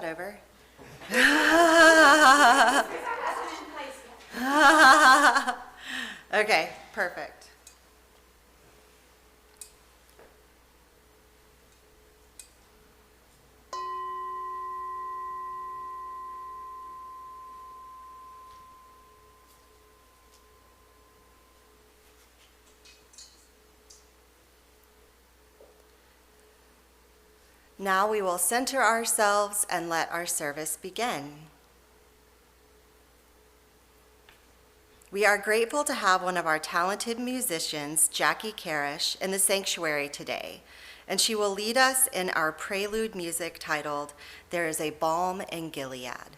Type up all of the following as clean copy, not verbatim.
that over. Okay, perfect. Now we will center ourselves and let our service begin. We are grateful to have one of our talented musicians, Jackie Karish, in the sanctuary today, and she will lead us in our prelude music titled, "There is a Balm in Gilead."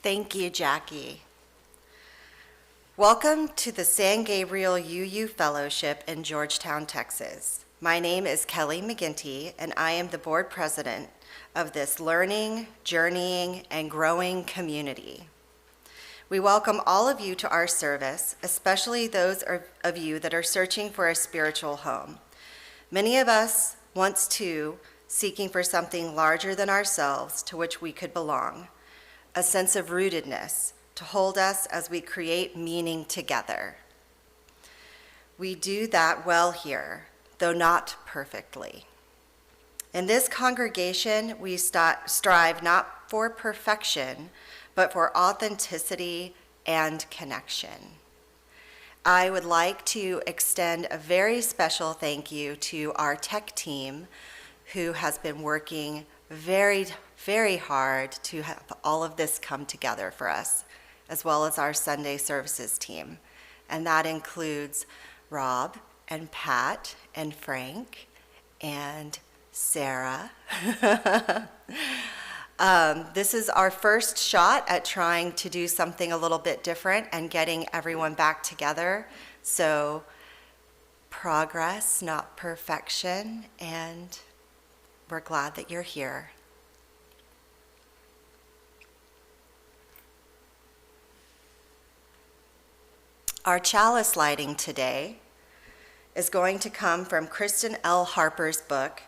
Thank you, Jackie. Welcome to the San Gabriel UU Fellowship in Georgetown, Texas. My name is Kelly McGinty, and I am the board president of this learning, journeying, and growing community. We welcome all of you to our service, especially those of you that are searching for a spiritual home. Many of us once too seeking for something larger than ourselves to which we could belong, a sense of rootedness to hold us as we create meaning together. We do that well here, though not perfectly. In this congregation, we strive not for perfection, but for authenticity and connection. I would like to extend a very special thank you to our tech team, who has been working very, very hard to have all of this come together for us, as well as our Sunday services team. And that includes Rob and Pat and Frank and Sarah. This is our first shot at trying to do something a little bit different and getting everyone back together. So progress, not perfection, and we're glad that you're here. Our chalice lighting today is going to come from Kristen L. Harper's book,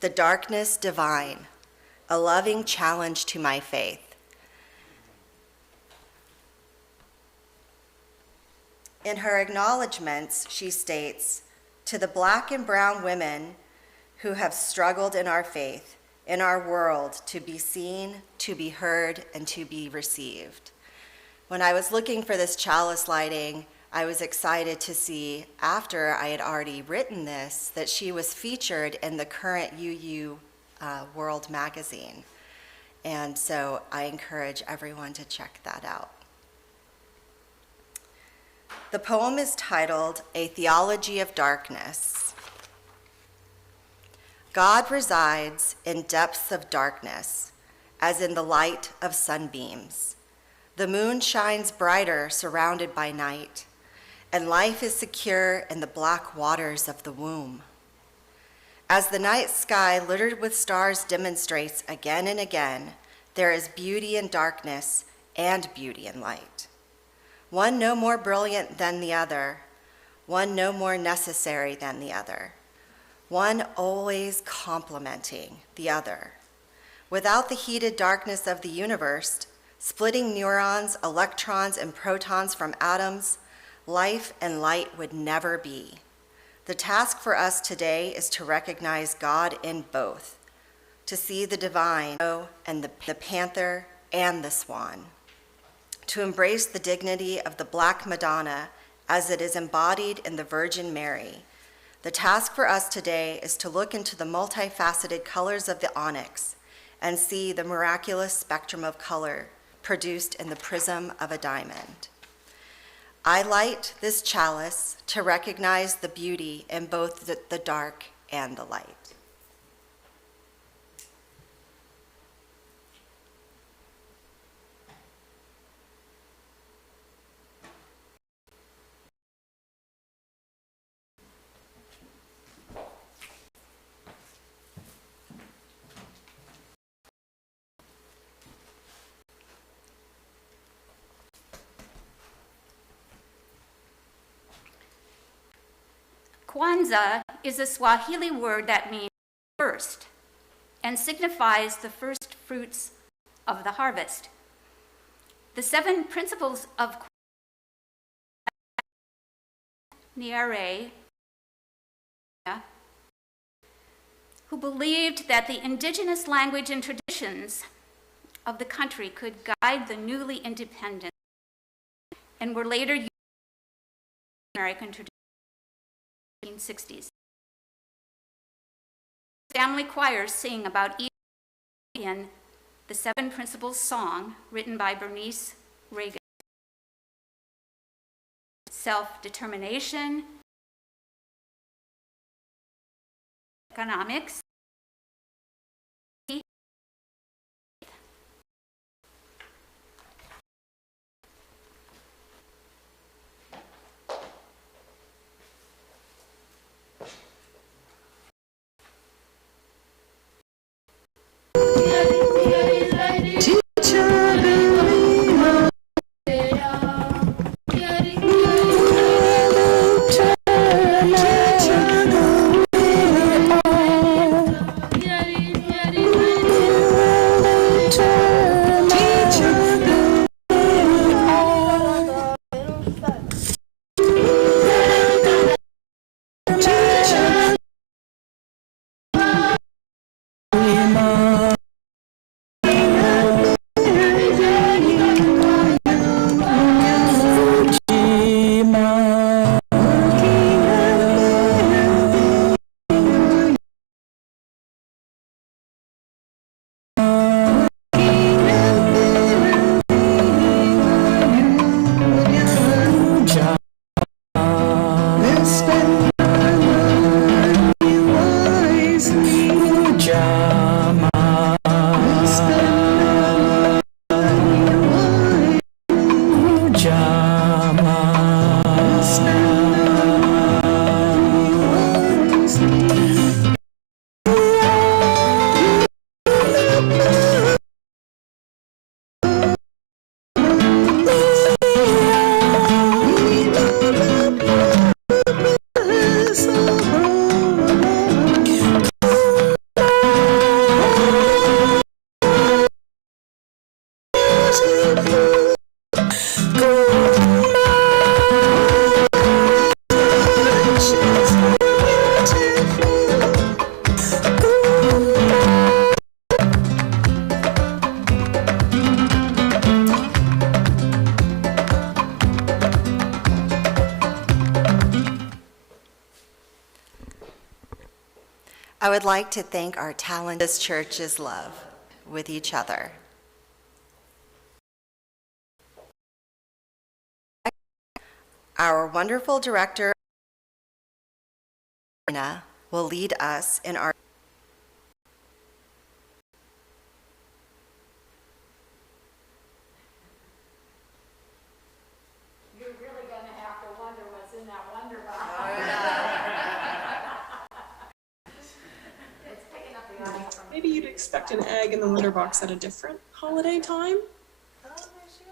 The Darkness Divine, A Loving Challenge to My Faith. In her acknowledgments, she states, To the Black and brown women who have struggled in our faith, in our world, to be seen, to be heard, and to be received. When I was looking for this chalice lighting, I was excited to see, after I had already written this, that she was featured in the current UU World magazine. And so I encourage everyone to check that out. The poem is titled, A Theology of Darkness. God resides in depths of darkness, as in the light of sunbeams. The moon shines brighter, surrounded by night, and life is secure in the black waters of the womb. As the night sky littered with stars demonstrates again and again, there is beauty in darkness and beauty in light. One no more brilliant than the other, one no more necessary than the other, one always complementing the other. Without the heated darkness of the universe, splitting neurons, electrons, and protons from atoms, life and light would never be. The task for us today is to recognize God in both, to see the divine and the panther and the swan, to embrace the dignity of the Black Madonna as it is embodied in the Virgin Mary. The task for us today is to look into the multifaceted colors of the onyx and see the miraculous spectrum of color produced in the prism of a diamond. I light this chalice to recognize the beauty in both the dark and the light. Kwanzaa is a Swahili word that means first and signifies the first fruits of the harvest. The 7 principles of Nyerere, who believed that the indigenous language and traditions of the country could guide the newly independent and were later used in American traditions. 1960s. Family choirs sing about each in the 7 Principles song written by Bernice Reagan. Self-determination, economics, I would like to thank our talented church's love with each other. Our wonderful director will lead us in our You're really going to have to wonder what's in that wonder box. It's picking up the audio from Maybe you'd expect an egg in the litter box at a different holiday time?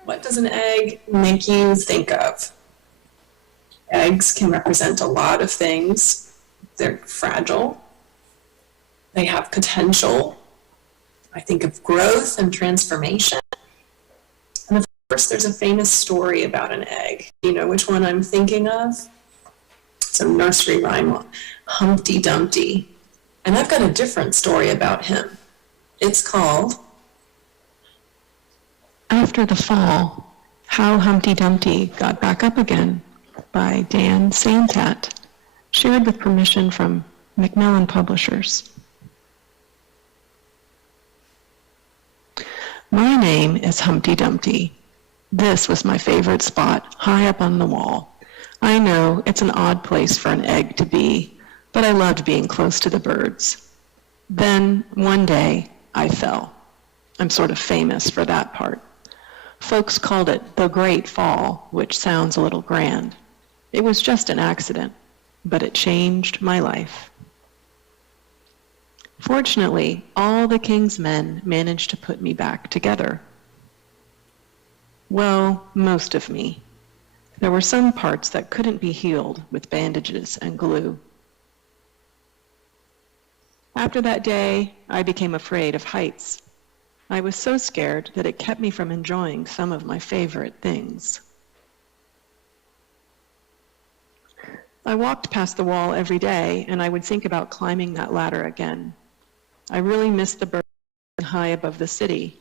What does an egg make you think of? Eggs can represent a lot of things. They're fragile. They have potential. I think of growth and transformation. And of course, there's a famous story about an egg. You know which one I'm thinking of? It's a nursery rhyme, Humpty Dumpty. And I've got a different story about him. It's called After the Fall, How Humpty Dumpty Got Back Up Again by Dan Santat, shared with permission from Macmillan Publishers. My name is Humpty Dumpty. This was my favorite spot, high up on the wall. I know it's an odd place for an egg to be, but I loved being close to the birds. Then, one day, I fell. I'm sort of famous for that part. Folks called it the Great Fall, which sounds a little grand. It was just an accident, but it changed my life. Fortunately, all the king's men managed to put me back together. Well, most of me. There were some parts that couldn't be healed with bandages and glue. After that day, I became afraid of heights. I was so scared that it kept me from enjoying some of my favorite things. I walked past the wall every day, and I would think about climbing that ladder again. I really missed the birds high above the city,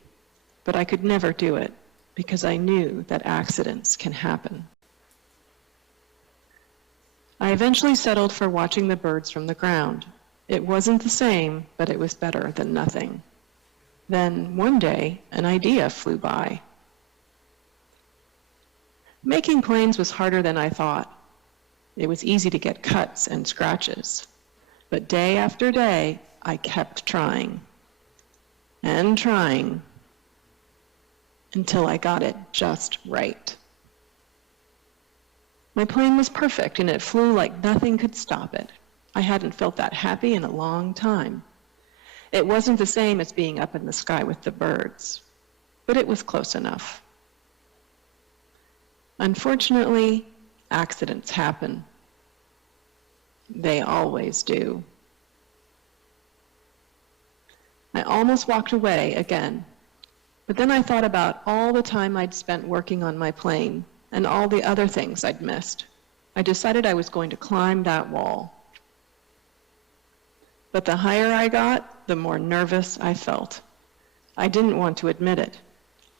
but I could never do it because I knew that accidents can happen. I eventually settled for watching the birds from the ground. It wasn't the same, but it was better than nothing. Then, one day, an idea flew by. Making planes was harder than I thought. It was easy to get cuts and scratches. But day after day, I kept trying and trying until I got it just right. My plane was perfect, and it flew like nothing could stop it. I hadn't felt that happy in a long time. It wasn't the same as being up in the sky with the birds, but it was close enough. Unfortunately, accidents happen. They always do. I almost walked away again, but then I thought about all the time I'd spent working on my plane and all the other things I'd missed. I decided I was going to climb that wall. But the higher I got, the more nervous I felt. I didn't want to admit it.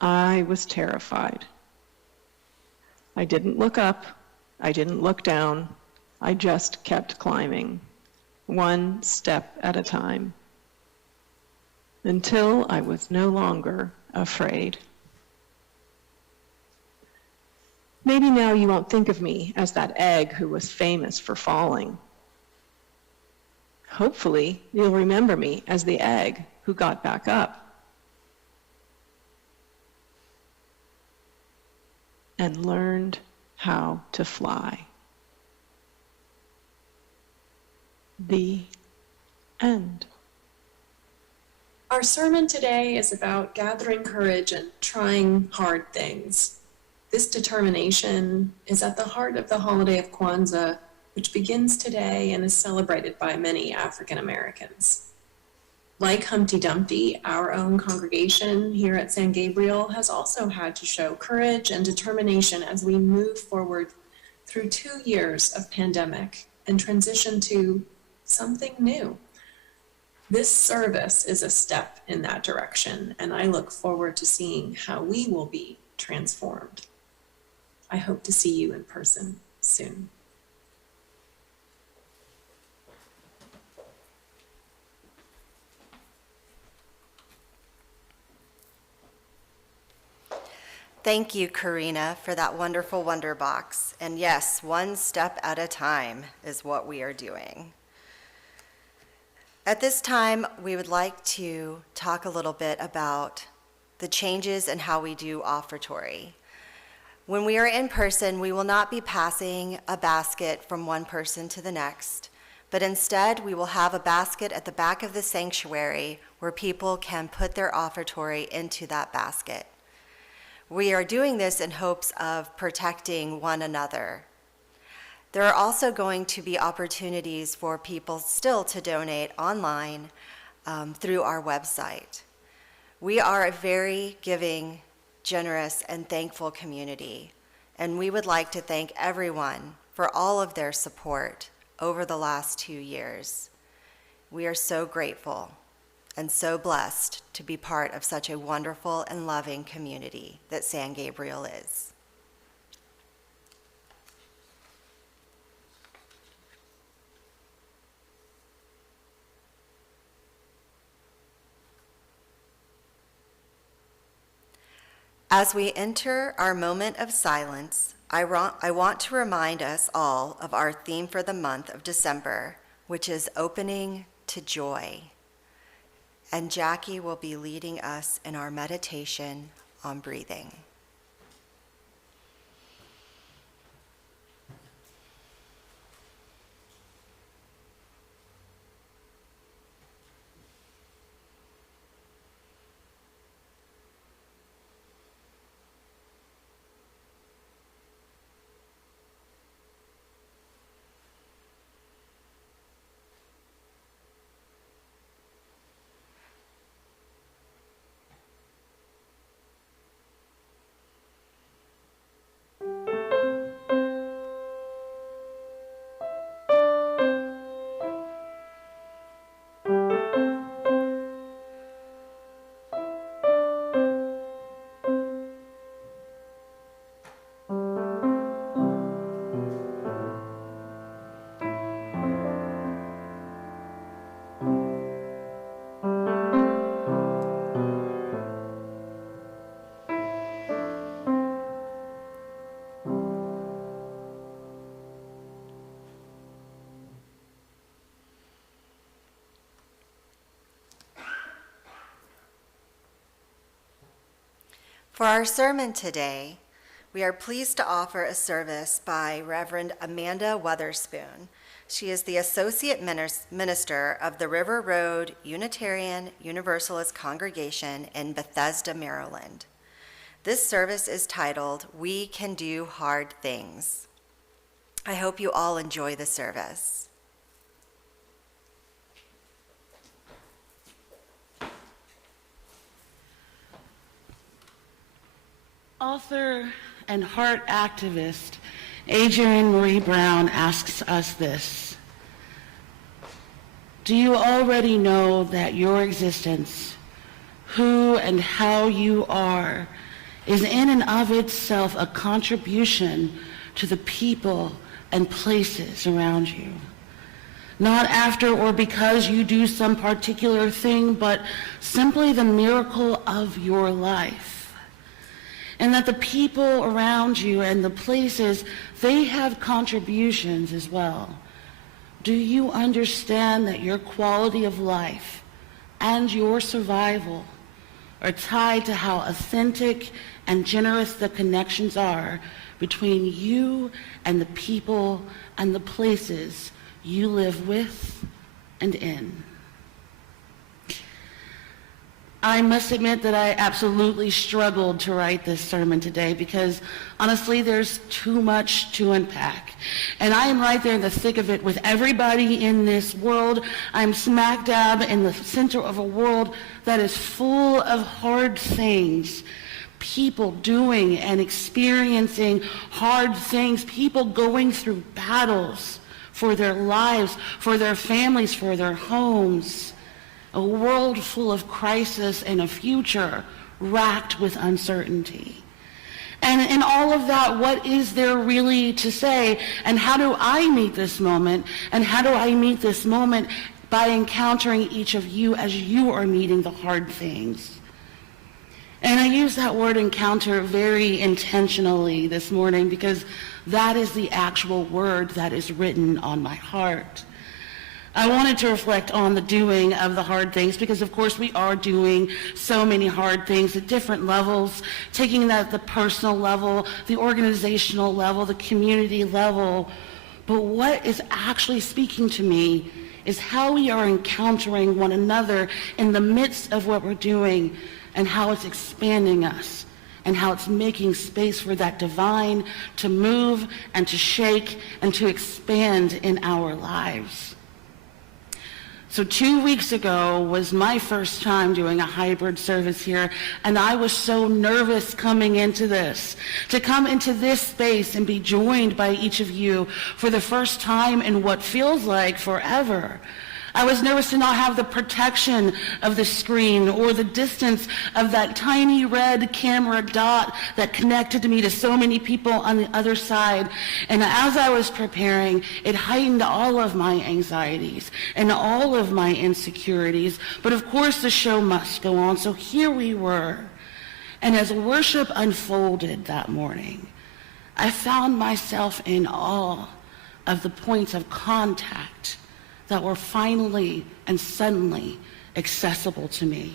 I was terrified. I didn't look up. I didn't look down. I just kept climbing, one step at a time, until I was no longer afraid. Maybe now you won't think of me as that egg who was famous for falling. Hopefully, you'll remember me as the egg who got back up and learned how to fly. The end. Our sermon today is about gathering courage and trying hard things. This determination is at the heart of the holiday of Kwanzaa, which begins today and is celebrated by many African Americans. Like Humpty Dumpty, our own congregation here at San Gabriel has also had to show courage and determination as we move forward through 2 years of pandemic and transition to something new. This service is a step in that direction, and I look forward to seeing how we will be transformed. I hope to see you in person soon. Thank you, Karina, for that wonderful wonder box. And yes, one step at a time is what we are doing. At this time, we would like to talk a little bit about the changes in how we do offertory. When we are in person, we will not be passing a basket from one person to the next, but instead we will have a basket at the back of the sanctuary where people can put their offertory into that basket. We are doing this in hopes of protecting one another. There are also going to be opportunities for people still to donate online through our website. We are a very giving, generous, and thankful community, and we would like to thank everyone for all of their support over the last 2 years. We are so grateful and so blessed to be part of such a wonderful and loving community that San Gabriel is. As we enter our moment of silence, I want to remind us all of our theme for the month of December, which is opening to joy. And Jackie will be leading us in our meditation on breathing. For our sermon today, we are pleased to offer a service by Reverend Amanda Weatherspoon. She is the Associate Minister of the River Road Unitarian Universalist Congregation in Bethesda, Maryland. This service is titled, "We Can Do Hard Things." I hope you all enjoy the service. Author and heart activist Adrienne Marie Brown asks us this: do you already know that your existence, who and how you are, is in and of itself a contribution to the people and places around you? Not after or because you do some particular thing, but simply the miracle of your life. And that the people around you and the places, they have contributions as well. Do you understand that your quality of life and your survival are tied to how authentic and generous the connections are between you and the people and the places you live with and in? I must admit that I absolutely struggled to write this sermon today because honestly there's too much to unpack. And I am right there in the thick of it with everybody in this world. I'm smack dab in the center of a world that is full of hard things. People doing and experiencing hard things. People going through battles for their lives, for their families, for their homes. A world full of crisis and a future racked with uncertainty. And in all of that, what is there really to say? And how do I meet this moment? And how do I meet this moment by encountering each of you as you are meeting the hard things? And I use that word encounter very intentionally this morning because that is the actual word that is written on my heart. I wanted to reflect on the doing of the hard things because, of course, we are doing so many hard things at different levels, taking that at the personal level, the organizational level, the community level. But what is actually speaking to me is how we are encountering one another in the midst of what we're doing and how it's expanding us and how it's making space for that divine to move and to shake and to expand in our lives. So 2 weeks ago was my first time doing a hybrid service here, and I was so nervous coming into this, to come into this space and be joined by each of you for the first time in what feels like forever. I was nervous to not have the protection of the screen or the distance of that tiny red camera dot that connected me to so many people on the other side. And as I was preparing, it heightened all of my anxieties and all of my insecurities. But of course, the show must go on. So here we were. And as worship unfolded that morning, I found myself in awe of the points of contact that were finally and suddenly accessible to me.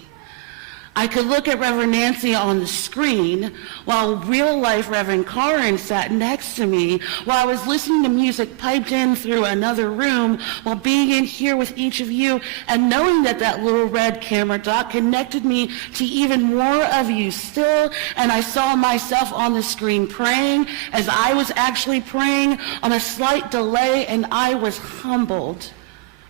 I could look at Reverend Nancy on the screen while real-life Reverend Karen sat next to me, while I was listening to music piped in through another room, while being in here with each of you, and knowing that that little red camera dot connected me to even more of you still, and I saw myself on the screen praying as I was actually praying on a slight delay, and I was humbled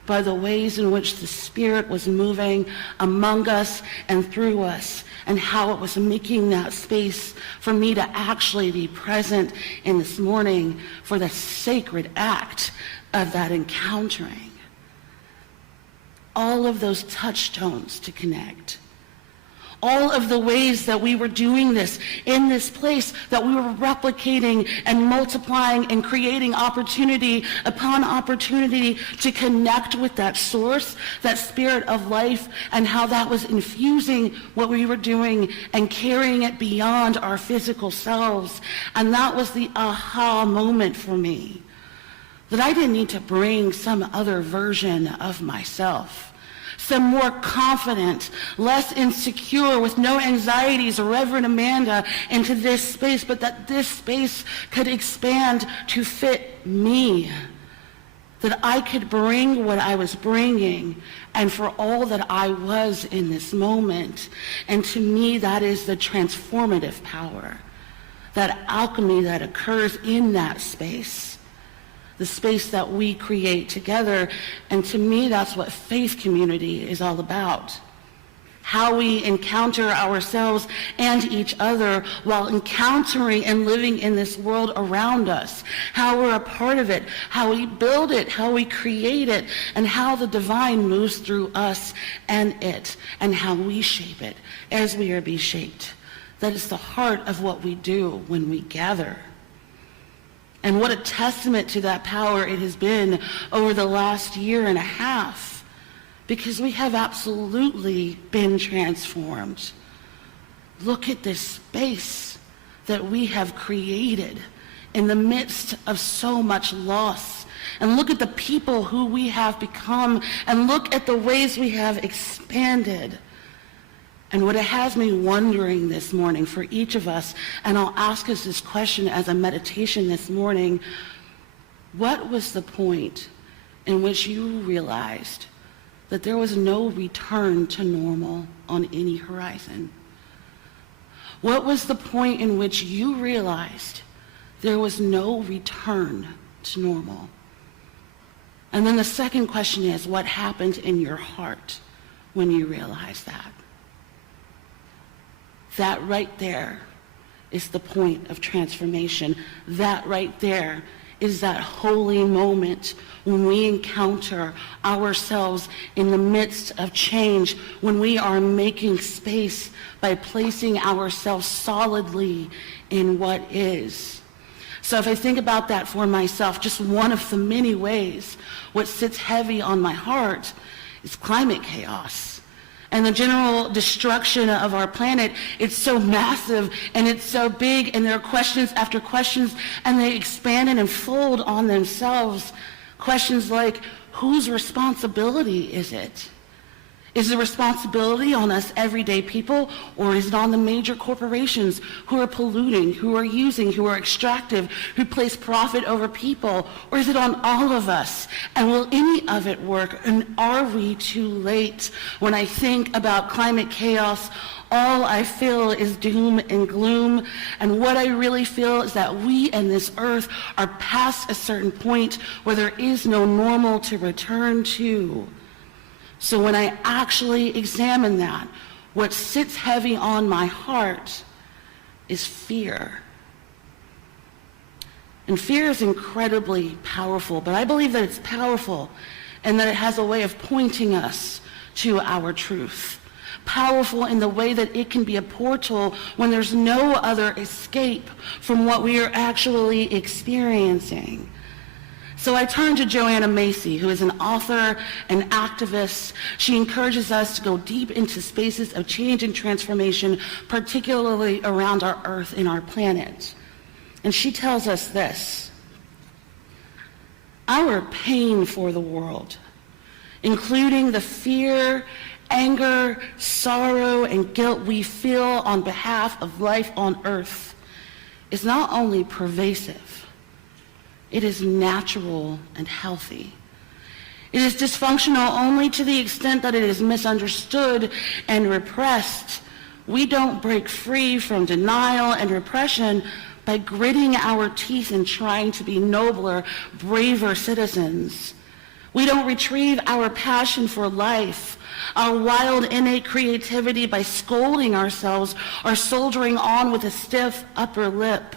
by the ways in which the Spirit was moving among us and through us, and how it was making that space for me to actually be present in this morning for the sacred act of that encountering. All of those touchstones to connect. All of the ways that we were doing this in this place, that we were replicating and multiplying and creating opportunity upon opportunity to connect with that source, that spirit of life, and how that was infusing what we were doing and carrying it beyond our physical selves. And that was the aha moment for me, that I didn't need to bring some other version of myself, some more confident, less insecure, with no anxieties, Reverend Amanda, into this space, but that this space could expand to fit me, that I could bring what I was bringing and for all that I was in this moment. And to me, that is the transformative power, that alchemy that occurs in that space, the space that we create together. And to me, that's what faith community is all about. How we encounter ourselves and each other while encountering and living in this world around us. How we're a part of it, how we build it, how we create it, and how the divine moves through us and it, and how we shape it as we are being shaped. That is the heart of what we do when we gather. And what a testament to that power it has been over the last year and a half, because we have absolutely been transformed. Look at this space that we have created in the midst of so much loss. And look at the people who we have become, and look at the ways we have expanded. And what it has me wondering this morning for each of us, and I'll ask us this question as a meditation this morning: what was the point in which you realized that there was no return to normal on any horizon? What was the point in which you realized there was no return to normal? And then the second question is, what happened in your heart when you realized that? That right there is the point of transformation. That right there is that holy moment when we encounter ourselves in the midst of change, when we are making space by placing ourselves solidly in what is. So if I think about that for myself, just one of the many ways, what sits heavy on my heart is climate chaos. and the general destruction of our planet, it's so massive and it's so big, and there are questions after questions, and they expand and unfold on themselves. Questions like, whose responsibility is it? Is the responsibility on us everyday people, or is it on the major corporations who are polluting, who are using, who are extractive, who place profit over people? Or is it on all of us? And will any of it work? And are we too late? When I think about climate chaos, all I feel is doom and gloom. And what I really feel is that we and this earth are past a certain point where there is no normal to return to. So when I actually examine that, what sits heavy on my heart is fear. And fear is incredibly powerful, but I believe that it's powerful and that it has a way of pointing us to our truth. Powerful in the way that it can be a portal when there's no other escape from what we are actually experiencing. So I turn to Joanna Macy, who is an author and activist. She encourages us to go deep into spaces of change and transformation, particularly around our earth and our planet. And she tells us this: our pain for the world, including the fear, anger, sorrow, and guilt we feel on behalf of life on earth, is not only pervasive, it is natural and healthy. It is dysfunctional only to the extent that it is misunderstood and repressed. We don't break free from denial and repression by gritting our teeth and trying to be nobler, braver citizens. We don't retrieve our passion for life, our wild innate creativity by scolding ourselves or soldiering on with a stiff upper lip.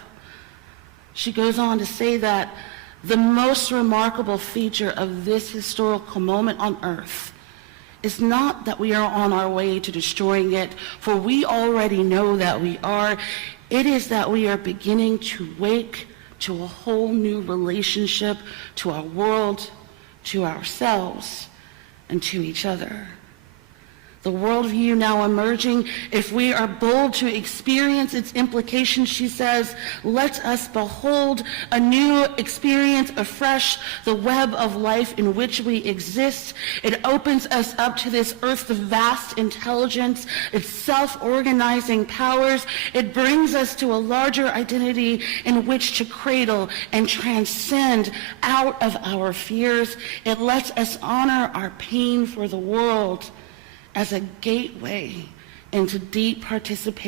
She goes on to say that the most remarkable feature of this historical moment on earth is not that we are on our way to destroying it, for we already know that we are. It is that we are beginning to wake to a whole new relationship to our world, to ourselves, and to each other. The worldview now emerging, if we are bold to experience its implications, she says, let us behold a new experience afresh, the web of life in which we exist. It opens us up to this earth's vast intelligence, its self-organizing powers. It brings us to a larger identity in which to cradle and transcend out of our fears. It lets us honor our pain for the world as a gateway into deep participation